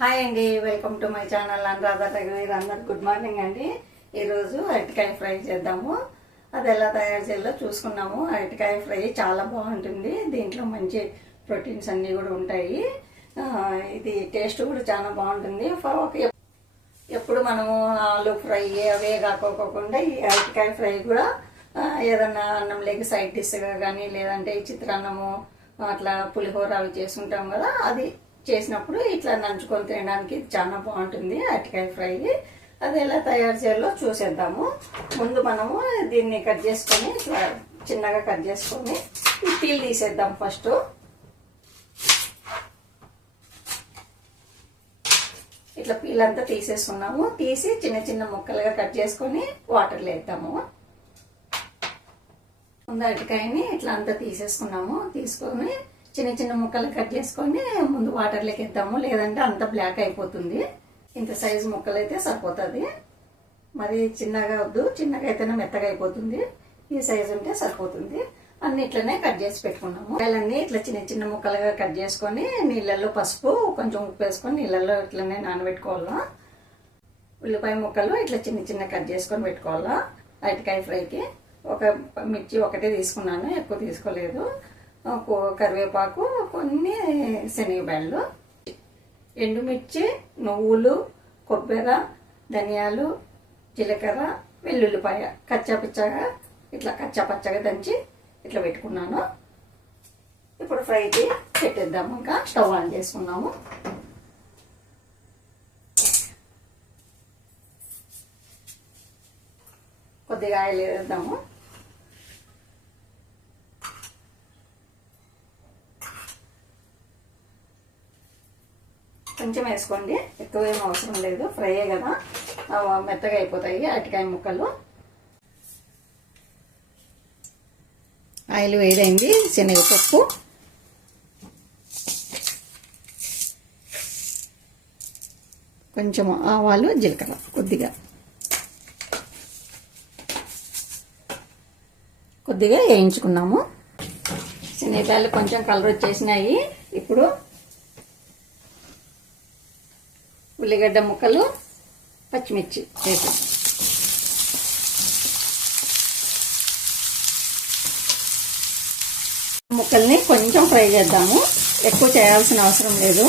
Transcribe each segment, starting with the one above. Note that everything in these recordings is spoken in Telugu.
హాయ్ అండి welcome to my channel. Anuradha టగర్ అందరు గుడ్ మార్నింగ్ అండి. ఈరోజు అరటికాయ ఫ్రై చేద్దాము. అది ఎలా తయారు చేయాలో చూసుకున్నాము. అరటికాయ ఫ్రై చాలా బాగుంటుంది. దీంట్లో మంచి ప్రోటీన్స్ అన్నీ కూడా ఉంటాయి. ఇది టేస్ట్ కూడా చాలా బాగుంటుంది. ఒక ఎప్పుడు మనము ఆలు ఫ్రై అవే కాకోకుండా ఈ అరటికాయ ఫ్రై కూడా ఏదన్నా అన్నం లేక సైడ్ డిష్గా కానీ లేదంటే చిత్రాన్నము అట్లా పులిహోర అవి చేసుకుంటాం కదా అది చేసినప్పుడు ఇట్లా నంచుకొని తినడానికి చాలా బాగుంటుంది అరటికాయ ఫ్రై. అది ఎలా తయారు చేయాలో చూసేద్దాము. ముందు మనము దీన్ని కట్ చేసుకొని ఇట్లా చిన్నగా కట్ చేసుకొని తీలు తీసేద్దాం ఫస్ట్. ఇట్లా పీలంతా తీసేసుకున్నాము. తీసి చిన్న చిన్న ముక్కలుగా కట్ చేసుకొని వాటర్లో వేద్దాము. ముందు అరటికాయని ఇట్లా అంతా తీసేసుకున్నాము. తీసుకొని చిన్న చిన్న ముక్కలు కట్ చేసుకొని ముందు వాటర్లోకి వేద్దాము లేదంటే అంత బ్లాక్ అయిపోతుంది. ఇంత సైజు ముక్కలు అయితే సరిపోతుంది. మరి చిన్నగా వద్దు. చిన్నగా అయితేనే మెత్తగా అయిపోతుంది. ఈ సైజు ఉంటే సరిపోతుంది. అన్ని ఇట్లనే కట్ చేసి పెట్టుకున్నాము. కాయలన్నీ ఇట్లా చిన్న చిన్న ముక్కలుగా కట్ చేసుకొని నీళ్ళల్లో పసుపు కొంచెం ఉప్పు వేసుకొని నీళ్ళల్లో ఇట్లనే నానబెట్టుకోవాలా? ఉల్లిపాయ ముక్కలు ఇట్లా చిన్న చిన్న కట్ చేసుకొని పెట్టుకోవాలా? అరటికాయ ఫ్రైకి. ఒక మిర్చి ఒకటే తీసుకున్నాను. ఎక్కువ తీసుకోలేదు. కరివేపాకు కొన్ని శనగబెళ్ళు ఎండుమిర్చి నువ్వులు కొబ్బరి ధనియాలు జీలకర్ర వెల్లుల్లిపాయ. కచ్చాపిచ్చగా ఇట్లా కచ్చాపచ్చగా దంచి ఇట్లా పెట్టుకున్నాను. ఇప్పుడు ఫ్రైకి పెట్టేద్దాము. ఇంకా స్టవ్ ఆన్ చేసుకున్నాము. కొద్దిగా ఆయిల్ వేద్దాము. కొంచెం వేసుకోండి. ఎక్కువ ఏం అవసరం లేదు. ఫ్రైయే కదా. మెత్తగా అయిపోతాయి అరటికాయ ముక్కలు. ఆయిల్ వేడైంది. శనగపప్పు. కొంచెం ఆవాలు జీలకర్ర కొద్దిగా. కొద్దిగా వేయించుకున్నాము. శనగకాయలు కొంచెం కలర్ వచ్చేసినాయి. ఇప్పుడు ఉల్లిగడ్డ ముక్కలు పచ్చిమిర్చి వేసాం. ముక్కల్ని కొంచెం ఫ్రై చేద్దాము. ఎక్కువ చేయాల్సిన అవసరం లేదు.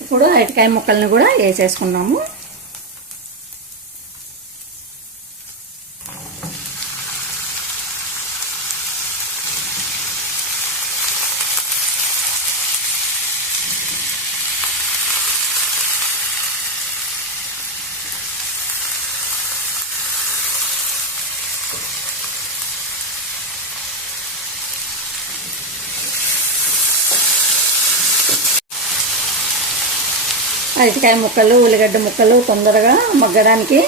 ఇప్పుడు అరటికాయ ముక్కల్ని కూడా వేసేసుకున్నాము. అరటికాయ ముక్కలు ఉల్లిగడ్డ ముక్కలు తొందరగా మగ్గడానికి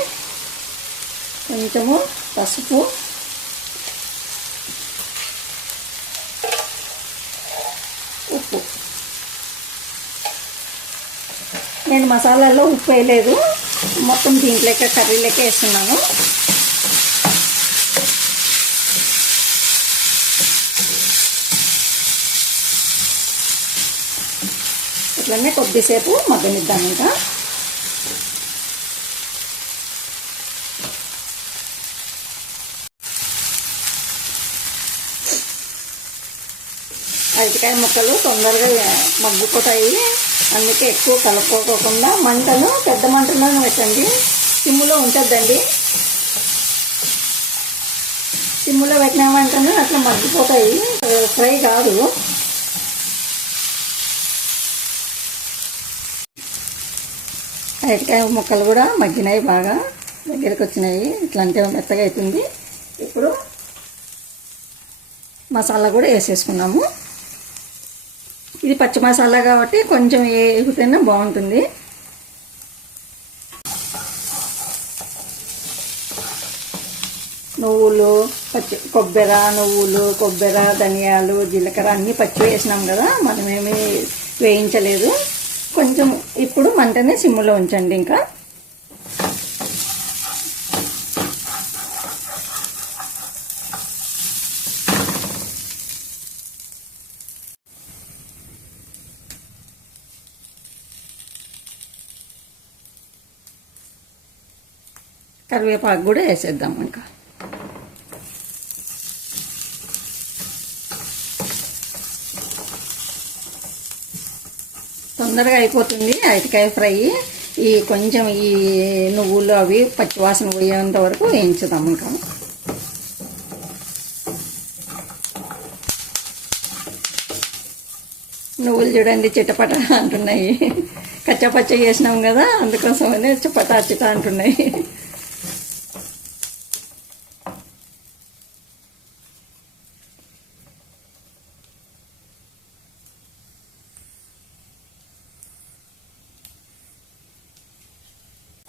కొంచెము పసుపు. ఉప్పు. నేను మసాలాలో ఉప్పు వేయలేదు. మొత్తం దీంట్లోకి కర్రీలోకి వేస్తున్నాను. ఇట్లనే కొద్దిసేపు మగ్గనిద్దాం ఇంకా అరటికాయ ముక్కలు తొందరగా మగ్గిపోతాయి. అందుకే ఎక్కువ కలుపుకోకుండా మంటను పెద్ద మంటలోనే పెట్టండి. సిమ్ములో ఉంటుందండి సిమ్ములో పెట్టిన అట్లా మగ్గిపోతాయి. ఫ్రై కాదు. అరటికాయ ముక్కలు కూడా మగ్గినాయి బాగా. దగ్గరికి వచ్చినాయి. ఇట్లా అంటే మెత్తగా అవుతుంది ఇప్పుడు మసాలా కూడా వేసేసుకున్నాము. ఇది పచ్చి మసాలా కాబట్టి కొంచెం వేగితేనే బాగుంటుంది. నువ్వులు పచ్చి కొబ్బరి నువ్వులు కొబ్బరి ధనియాలు జీలకర్ర అన్నీ పచ్చి వేసినాం కదా. మనమేమి వేయించలేదు. కొంచెం ఇప్పుడు మంటనే సిమ్లో ఉంచండి ఇంకా. కరివేపాకు కూడా వేసేద్దాం ఇంకా. తొందరగా అయిపోతుంది. అరటికాయ ఫ్రై. ఈ కొంచెం ఈ నువ్వులు అవి పచ్చివాసన పోయేంత వరకు వేయించుదాం ఇంకా. నువ్వులు చూడండి చిటపట అంటున్నాయి. కచ్చపచ్చ చేసినాం కదా అందుకోసమనే చిపట చిట అంటున్నాయి.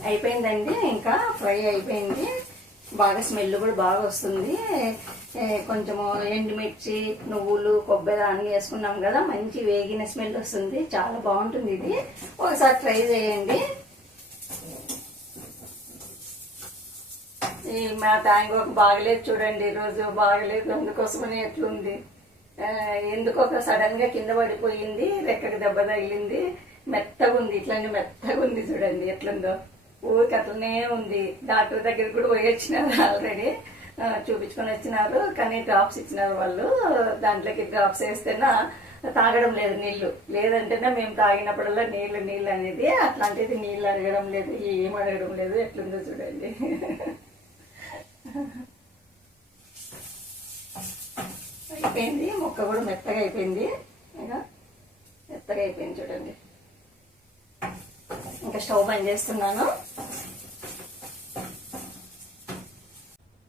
అయిపోయిందండి ఇంకా ఫ్రై అయిపోయింది. బాగా స్మెల్ కూడా బాగా వస్తుంది. కొంచెము ఎండుమిర్చి నువ్వులు కొబ్బరి అన్ని వేసుకున్నాం కదా మంచి వేగిన స్మెల్ వస్తుంది. చాలా బాగుంటుంది ఇది. ఒకసారి ట్రై చేయండి. ఈ మా ట్యాంక్ ఒక బాగలేదు చూడండి ఈరోజు బాగలేదు. అందుకోసమని ఎట్లుంది? ఎందుకో ఒక సడన్గా కింద పడిపోయింది రెక్కకి దెబ్బ తగిలింది. మెత్తగా ఉంది ఇట్లాంటి మెత్తగా ఉంది చూడండి ఎట్లుందో. ఊరికి అట్లనే ఉంది. డాక్టర్ దగ్గరికి కూడా పోయి వచ్చినారు ఆల్రెడీ చూపించుకొని వచ్చినారు. కానీ డ్రాప్స్ ఇచ్చినారు వాళ్ళు. దాంట్లోకి డ్రాప్స్ వేస్తేనా తాగడం లేదు నీళ్ళు లేదంటేనే మేము తాగినప్పుడల్లా నీళ్ళు నీళ్ళు అనేది అట్లాంటిది నీళ్ళు అడగడం లేదు. ఏం అడగడం లేదు. ఎట్లుందో చూడండి. అయిపోయింది. మొక్క కూడా మెత్తగా అయిపోయింది. మెత్తగా అయిపోయింది చూడండి. ఇంకా స్టవ్ బంద్ చేస్తున్నాను.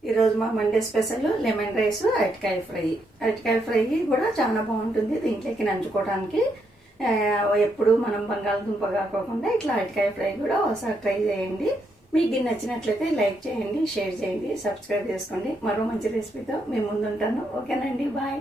ఈరోజు మా మండే స్పెషల్ లెమన్ రైస్ అరటికాయ ఫ్రై. అరటికాయ ఫ్రై కూడా చాలా బాగుంటుంది దీంట్లోకి నంచుకోవడానికి ఎప్పుడు మనం బంగాళదుంప కాకోకుండా ఇట్లా అరటికాయ ఫ్రై కూడా ఒకసారి ట్రై చేయండి. మీకు ఇది నచ్చినట్లయితే లైక్ చేయండి షేర్ చేయండి సబ్స్క్రైబ్ చేసుకోండి. మరో మంచి రెసిపీతో మేము ముందుంటాను. ఓకేనండి బాయ్.